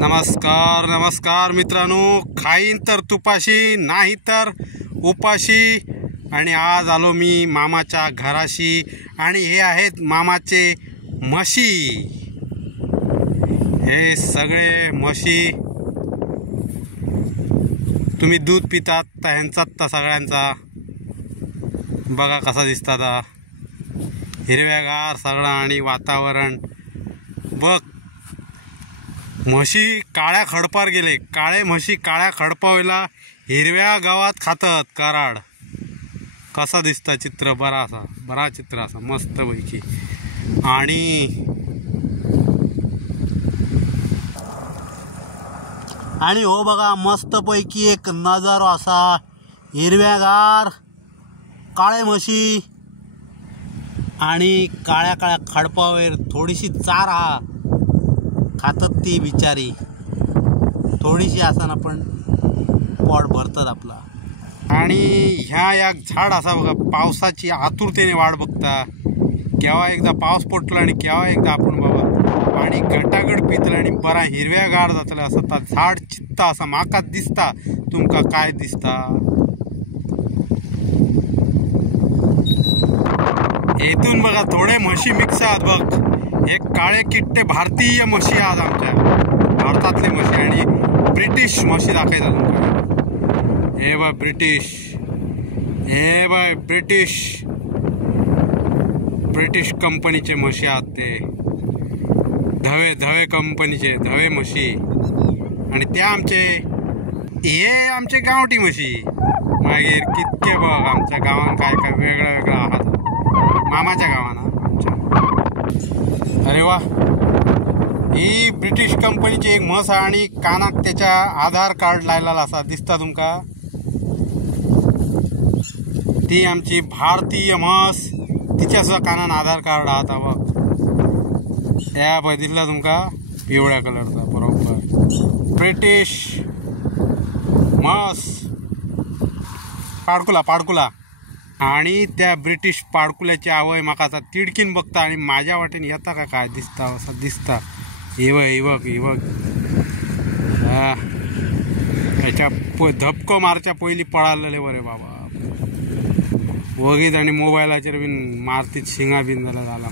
नमस्कार नमस्कार मित्रांनो, खाईन तर तुपाशी नाही तर उपाशी। आणि आज आलो मी मामाच्या घराशी आणि हे आहेत मामाचे म्हशी। हे सगळे म्हशी तुम्ही दूध पितात तर ह्यांचाच सगळ्यांचा बघा कसा दिसतात, हिरव्यागार सगळं आणि वातावरण बघ। म्हशी काळ्या खडपावर गेले, काळे म्हशी काळ्या खडपावला हिरव्या गावात खातात कराड। कसा दिसता चित्र, बरा चित्र असा मस्त पैकी। आणि हो बघा मस्त पैकी एक नजारो असा, हिरव्यागार काळे म्हशी आणि काळ्या काळ्या खडपावर थोडीशी चार खातात ती बिचारी, थोडीशी असताना पण पोट भरतात आपला। आणि ह्या एक झाड असा बघा, पावसाची आतुरतेने वाट बघता, केव्हा एकदा पाऊस पडला आणि केव्हा एकदा आपण बाबा आणि गटागट पितलं आणि बरा हिरव्यागार जातलं असं ता झाड चित्ता असा माका दिसता। तुमका काय दिसता? येथून बघा थोडे म्हशी मिक्स आहात बघ, हे काळे किट्टे भारतीय म्हशी आज आमच्या भारतातले म्हशी आणि ब्रिटिश म्हशी दाखवायचा तुमका। हे बाय ब्रिटिश, हे बाय ब्रिटिश कंपनीचे म्हशी आहात, ते धवे कंपनीचे धवे म्हशी। आणि त्या आमचे गावठी म्हशी। मागीर कितके बघ आमच्या गावान काय काय वेगळं आहात मामाच्या गावाना आमच्या। अरे वा, ही ब्रिटिश कंपनीची एक म्हस आहे आणि कानाक त्याच्या आधार कार्ड लायलेला असा दिसता तुमका। ती आमची भारतीय म्हस, तिच्या सुद्धा कानान आधार कार्ड आहात बघ। त्या पळय दिसला तुमका पिवळ्या कलरचा, बरोबर ब्रिटिश म्हस पाडकुला। आणि त्या ब्रिटिश पाडकुल्याची आवय माका आता तिडकीन बघता आणि माझ्या वाटेन येता का काय दिसता असं दिसता। ही बघ त्याच्या धपको मारच्या पहिली पळालेले बरे बाबा वगीत आणि मोबाईलाचेर बीन मारतीत शिंगा बिन झाला।